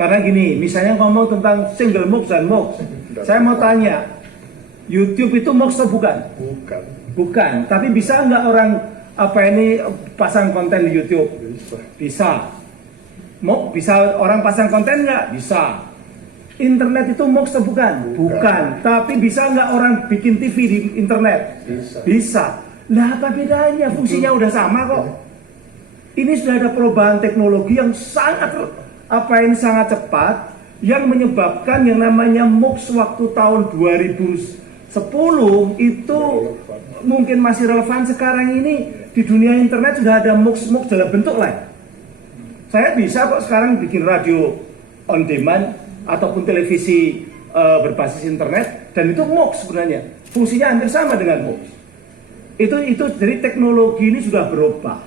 Karena gini, misalnya ngomong tentang single MOOC dan MOOC, saya mau tanya, YouTube itu MOOC atau bukan? Bukan. Bukan, tapi bisa nggak orang pasang konten di YouTube? Bisa. MOOC bisa orang pasang konten nggak? Bisa. Internet itu MOOC atau bukan? Bukan. Tapi bisa nggak orang bikin TV di internet? Bisa. Lah apa bedanya? Fungsinya udah sama kok. Ini sudah ada perubahan teknologi yang sangat cepat yang menyebabkan yang namanya MOOC waktu tahun 2010 itu mungkin masih relevan. Sekarang ini di dunia internet sudah ada MOOC dalam bentuk lain. Saya bisa kok sekarang bikin radio on demand ataupun televisi berbasis internet, dan itu MOOC sebenarnya. Fungsinya hampir sama dengan MOOC. Itu jadi teknologi ini sudah berubah.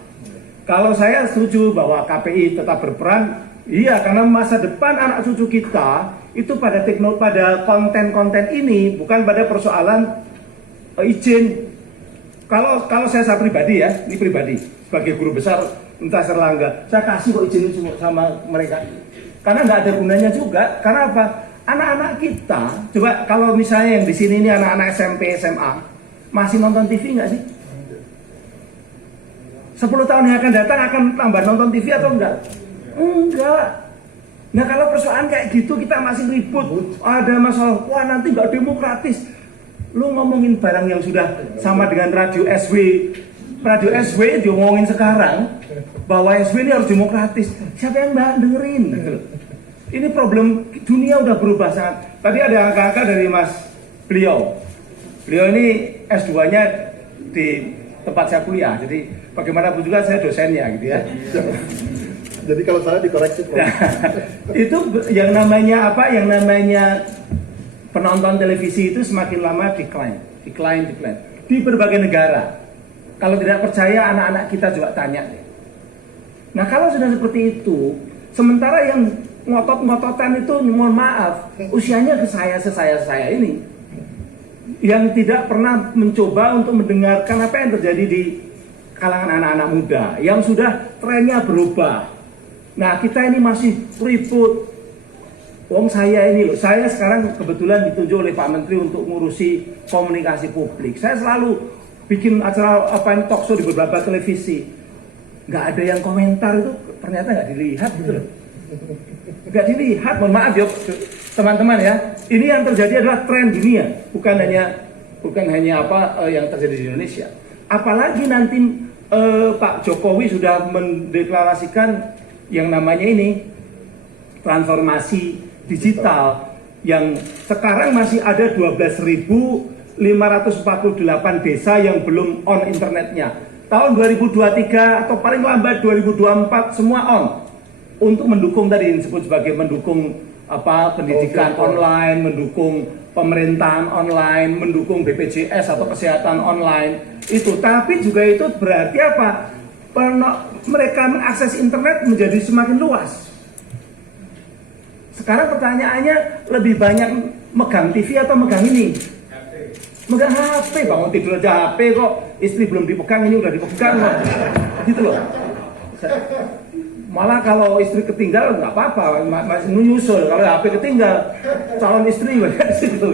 Kalau saya setuju bahwa KPI tetap berperan, iya, karena masa depan anak cucu kita itu pada konten-konten ini, bukan pada persoalan izin. Kalau saya pribadi ya, ini pribadi sebagai guru besar Universitas Erlangga, saya kasih kok izin sama mereka. Karena nggak ada gunanya juga. Karena apa? Anak-anak kita, coba kalau misalnya yang di sini ini anak-anak SMP, SMA, masih nonton TV nggak sih? 10 tahun yang akan datang akan tambah nonton TV atau enggak? Enggak. Nah kalau persoalan kayak gitu kita masih ribut, ada masalah, wah nanti nggak demokratis. Lu ngomongin barang yang sudah sama dengan radio SW dia ngomongin sekarang bahwa SW ini harus demokratis. Siapa yang dengerin? Ini problem dunia udah berubah sangat. Tadi ada angka-angka dari beliau ini S2-nya di tempat saya kuliah, jadi bagaimanapun juga saya dosennya gitu ya. Jadi kalau salah dikoreksi. Nah, itu yang namanya apa? Yang namanya penonton televisi itu semakin lama decline di berbagai negara. Kalau tidak percaya, anak-anak kita juga tanya. Nah kalau sudah seperti itu, sementara yang ngotot-ngototan itu, mohon maaf, usianya ke saya ini, yang tidak pernah mencoba untuk mendengarkan apa yang terjadi di kalangan anak-anak muda yang sudah trennya berubah. Nah kita ini masih ribut. Saya sekarang kebetulan ditunjuk oleh Pak Menteri untuk ngurusi komunikasi publik. Saya selalu bikin acara talk show di beberapa televisi. Nggak ada yang komentar, itu ternyata nggak dilihat gitu loh. Nggak dilihat, mohon maaf ya teman-teman ya. Ini yang terjadi adalah tren dunia, bukan hanya yang terjadi di Indonesia. Apalagi nanti Pak Jokowi sudah mendeklarasikan yang namanya ini transformasi digital, yang sekarang masih ada 12.548 desa yang belum on internetnya. Tahun 2023 atau paling lambat 2024 semua on, untuk mendukung tadi yang disebut sebagai mendukung pendidikan online, mendukung pemerintahan online, mendukung BPJS atau kesehatan online itu. Tapi juga itu berarti apa? Mereka mengakses internet menjadi semakin luas. Sekarang pertanyaannya, lebih banyak megang TV atau megang ini? Megang HP, bangun tidur aja HP kok, istri belum dipegang, ini udah dipegang loh. Gitu loh. Malah kalau istri ketinggal nggak apa-apa, masih menyusul. Kalau HP ketinggal, calon istri gitu.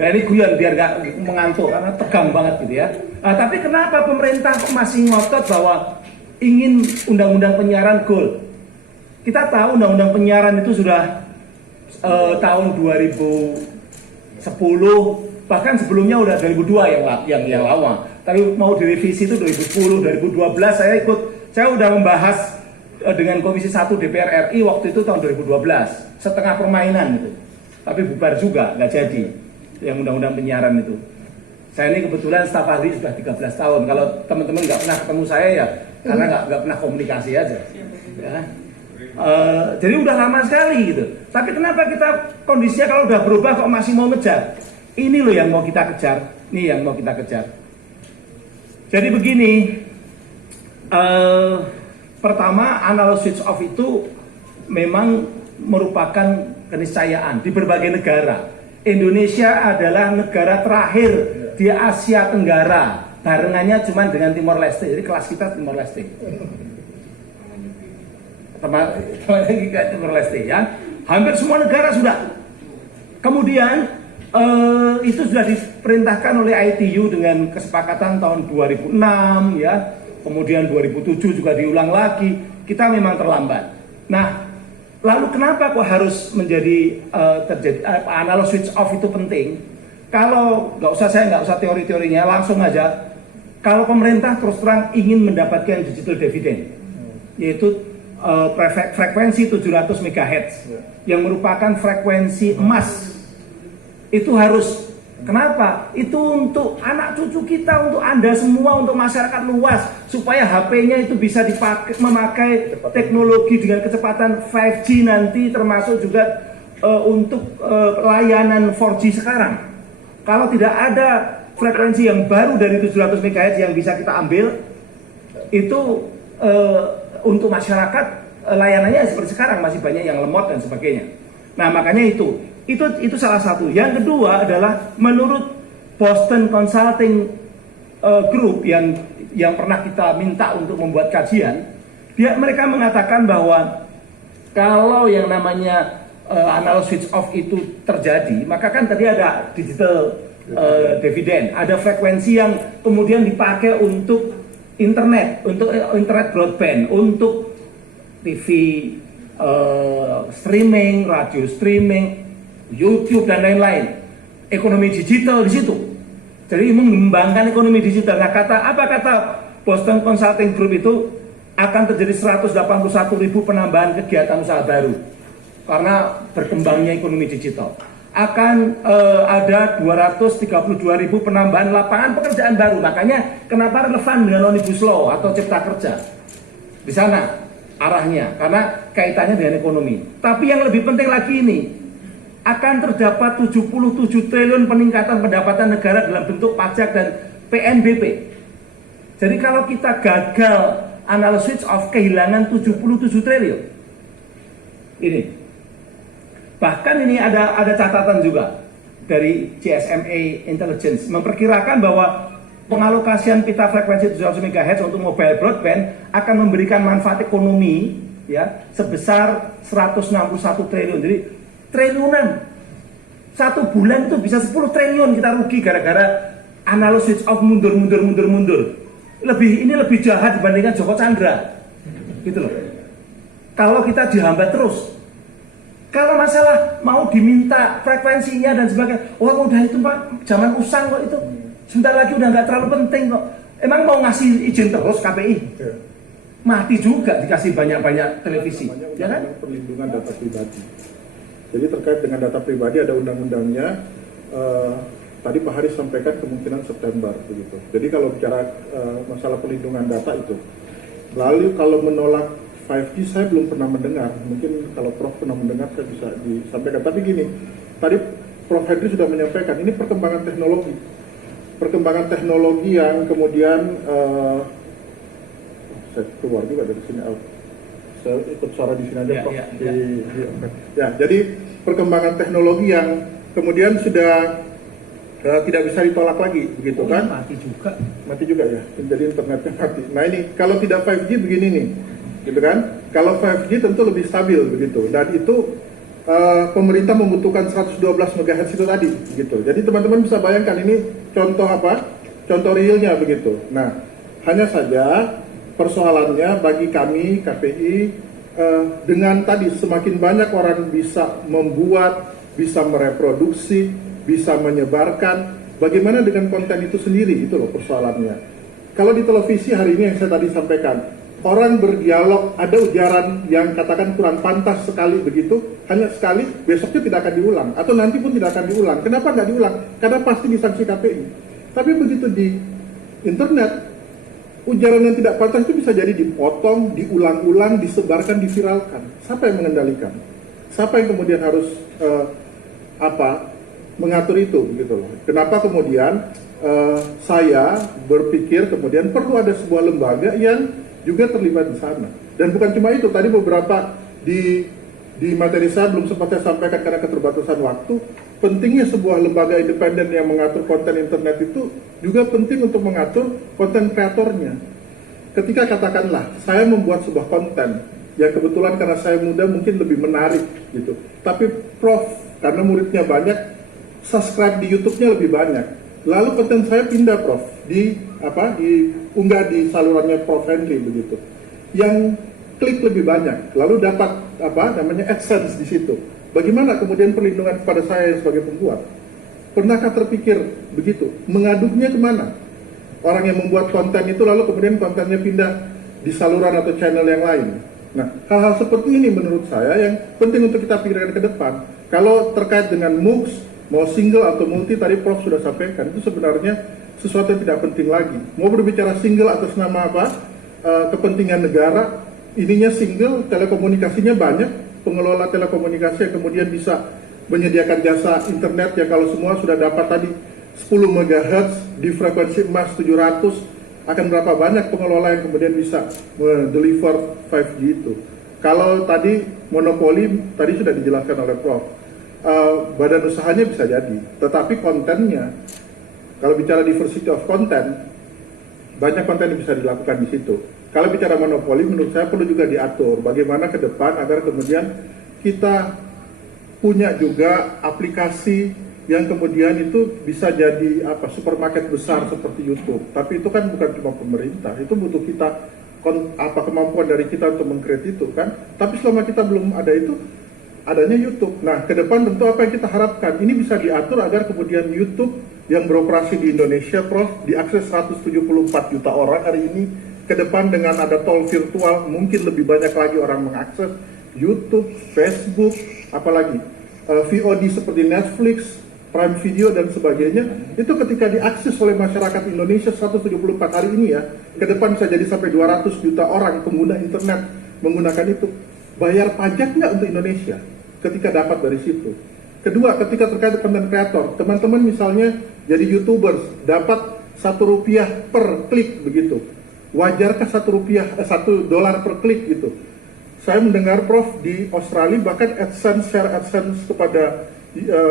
Ya, ini guyon biar nggak mengantuk karena tegang banget gitu ya. Nah, tapi kenapa pemerintah masih ngotot bahwa ingin undang-undang penyiaran goal? Kita tahu undang-undang penyiaran itu sudah tahun 2010, bahkan sebelumnya udah 2002 yang lama. Tapi mau direvisi itu 2010, 2012 saya udah membahas dengan Komisi 1 DPR RI waktu itu tahun 2012, setengah permainan itu. Tapi bubar juga, nggak jadi yang undang-undang penyiaran itu. Saya ini kebetulan staf ahli sudah 13 tahun. Kalau teman-teman nggak pernah ketemu saya ya karena nggak pernah komunikasi aja. Ya. Jadi udah lama sekali gitu. Tapi kenapa kita kondisinya kalau udah berubah kok masih mau ngejar? Ini loh yang mau kita kejar. Nih yang mau kita kejar. Jadi begini, pertama analog switch off itu memang merupakan keniscayaan di berbagai negara. Indonesia adalah negara terakhir di Asia Tenggara, barengannya cuma dengan Timor Leste. Jadi kelas kita Timor Leste. Teman kita Timor Leste ya. Hampir semua negara sudah. Kemudian itu sudah diperintahkan oleh ITU dengan kesepakatan tahun 2006 ya. Kemudian 2007 juga diulang lagi. Kita memang terlambat. Nah, lalu kenapa kok harus menjadi terjadi analog switch off itu penting? Kalau saya nggak usah teori-teorinya, langsung aja. Kalau pemerintah terus terang ingin mendapatkan digital dividend, yaitu frekuensi 700 MHz yang merupakan frekuensi emas, itu harus. Kenapa? Itu untuk anak cucu kita, untuk Anda semua, untuk masyarakat luas, supaya HP-nya itu bisa memakai teknologi dengan kecepatan 5G nanti, termasuk juga untuk layanan 4G sekarang. Kalau tidak ada frekuensi yang baru dari 700 MHz yang bisa kita ambil, itu untuk masyarakat layanannya seperti sekarang masih banyak yang lemot dan sebagainya. Nah, makanya itu salah satu. Yang kedua adalah menurut Boston Consulting Group yang pernah kita minta untuk membuat kajian, mereka mengatakan bahwa kalau yang namanya analog switch off itu terjadi, maka kan tadi ada digital dividend, ada frekuensi yang kemudian dipakai untuk internet broadband, untuk TV streaming, radio streaming, YouTube dan lain-lain. Ekonomi digital di situ. Jadi mengembangkan ekonomi digital. Nah, apa kata Boston Consulting Group itu akan terjadi 181.000 penambahan kegiatan usaha baru karena berkembangnya ekonomi digital. Akan ada 232.000 penambahan lapangan pekerjaan baru. Makanya kenapa relevan dengan Omnibus Law atau Cipta Kerja di sana arahnya, karena kaitannya dengan ekonomi. Tapi yang lebih penting lagi ini, akan terdapat 77 triliun peningkatan pendapatan negara dalam bentuk pajak dan PNBP. Jadi kalau kita gagal analog switch off, kehilangan 77 triliun. Ini. Bahkan ini ada catatan juga dari GSMA Intelligence memperkirakan bahwa pengalokasian pita frekuensi 700 MHz untuk mobile broadband akan memberikan manfaat ekonomi ya sebesar 161 triliun. Jadi triliunan. Satu bulan itu bisa 10 triliun kita rugi gara-gara analog switch off mundur. Ini lebih jahat dibandingkan Joko Chandra. Gitu loh. Kalau kita dihambat terus. Kalau masalah mau diminta frekuensinya dan sebagainya, udah itu Pak, zaman usang kok itu. Sebentar lagi udah nggak terlalu penting kok. Emang mau ngasih izin terus KPI? Mati juga dikasih banyak-banyak televisi, ya kan? Perlindungan data pribadi. Jadi terkait dengan data pribadi ada undang-undangnya. Tadi Pak Haris sampaikan kemungkinan September begitu. Jadi kalau bicara masalah perlindungan data itu, lalu kalau menolak 5G saya belum pernah mendengar. Mungkin kalau Prof pernah mendengar saya bisa disampaikan. Tapi gini, tadi Prof Henry sudah menyampaikan ini perkembangan teknologi yang kemudian saya keluar juga dari sini. Saya ikut suara di sini aja, Prof. Jadi perkembangan teknologi yang kemudian sudah tidak bisa ditolak lagi, begitu kan? Mati juga ya. Jadi internetnya mati. Nah ini kalau tidak 5G begini nih, gitu kan? Kalau 5G tentu lebih stabil begitu. Dan itu pemerintah membutuhkan 112 MHz itu tadi, gitu. Jadi teman-teman bisa bayangkan ini contoh apa? Contoh realnya begitu. Nah, hanya saja persoalannya bagi kami KPI dengan tadi semakin banyak orang bisa membuat, bisa mereproduksi, bisa menyebarkan, bagaimana dengan konten itu sendiri, itu loh persoalannya. Kalau di televisi hari ini yang saya tadi sampaikan, orang berdialog, ada ujaran yang katakan kurang pantas sekali begitu, hanya sekali, besoknya tidak akan diulang, atau nanti pun tidak akan diulang. Kenapa nggak diulang? Karena pasti disanksi KPI. Tapi begitu di internet, ujaran yang tidak pantas itu bisa jadi dipotong, diulang-ulang, disebarkan, diviralkan. Siapa yang mengendalikan? Siapa yang kemudian harus mengatur itu, gitu loh. Kenapa kemudian saya berpikir kemudian perlu ada sebuah lembaga yang juga terlibat di sana. Dan bukan cuma itu, tadi beberapa di materi saya belum sempat saya sampaikan karena keterbatasan waktu, pentingnya sebuah lembaga independen yang mengatur konten internet itu juga penting untuk mengatur konten kreatornya. Ketika katakanlah saya membuat sebuah konten yang kebetulan karena saya muda mungkin lebih menarik gitu. Tapi Prof, karena muridnya banyak, subscribe di YouTube-nya lebih banyak. Lalu konten saya pindah Prof, diunggah di salurannya Prof Henry begitu. Yang klik lebih banyak, lalu dapat AdSense di situ. Bagaimana kemudian perlindungan kepada saya sebagai pembuat? Pernahkah terpikir begitu? Mengadunya kemana? Orang yang membuat konten itu lalu kemudian kontennya pindah di saluran atau channel yang lain. Nah, hal-hal seperti ini menurut saya yang penting untuk kita pikirkan ke depan. Kalau terkait dengan MOOCs, mau single atau multi, tadi Prof sudah sampaikan, itu sebenarnya sesuatu yang tidak penting lagi. Mau berbicara single atas nama kepentingan negara, ininya single, telekomunikasinya banyak, pengelola telekomunikasi yang kemudian bisa menyediakan jasa internet yang kalau semua sudah dapat tadi 10 MHz di frekuensi emas 700, akan berapa banyak pengelola yang kemudian bisa mendeliver 5G itu. Kalau tadi monopoli, tadi sudah dijelaskan oleh Prof, badan usahanya bisa jadi, tetapi kontennya, kalau bicara diversity of content, banyak konten yang bisa dilakukan di situ. Kalau bicara monopoli, menurut saya perlu juga diatur bagaimana ke depan agar kemudian kita punya juga aplikasi yang kemudian itu bisa jadi supermarket besar seperti YouTube. Tapi itu kan bukan cuma pemerintah, itu butuh kita kemampuan dari kita untuk meng-create itu kan. Tapi selama kita belum ada itu, adanya YouTube. Nah, ke depan tentu apa yang kita harapkan ini bisa diatur agar kemudian YouTube yang beroperasi di Indonesia, Prof, diakses 174 juta orang hari ini. Ke depan dengan ada tol virtual, mungkin lebih banyak lagi orang mengakses YouTube, Facebook, apalagi VOD seperti Netflix, Prime Video dan sebagainya. Itu ketika diakses oleh masyarakat Indonesia 174 hari ini ya, ke depan bisa jadi sampai 200 juta orang pengguna internet menggunakan itu. Bayar pajak nggak untuk Indonesia ketika dapat dari situ? Kedua, ketika terkait konten kreator, teman-teman misalnya jadi YouTubers dapat Rp1 per klik begitu. Wajarkah $1 per klik gitu? Saya mendengar Prof di Australia bahkan share AdSense kepada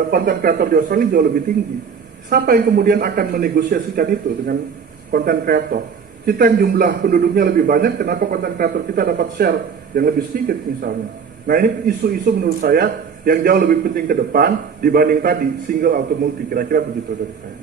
konten kreator di Australia jauh lebih tinggi. Siapa yang kemudian akan menegosiasikan itu dengan konten kreator? Kita yang jumlah penduduknya lebih banyak, kenapa konten kreator kita dapat share yang lebih sedikit misalnya? Nah, ini isu-isu menurut saya yang jauh lebih penting ke depan dibanding tadi single atau multi, kira-kira begitu dari saya.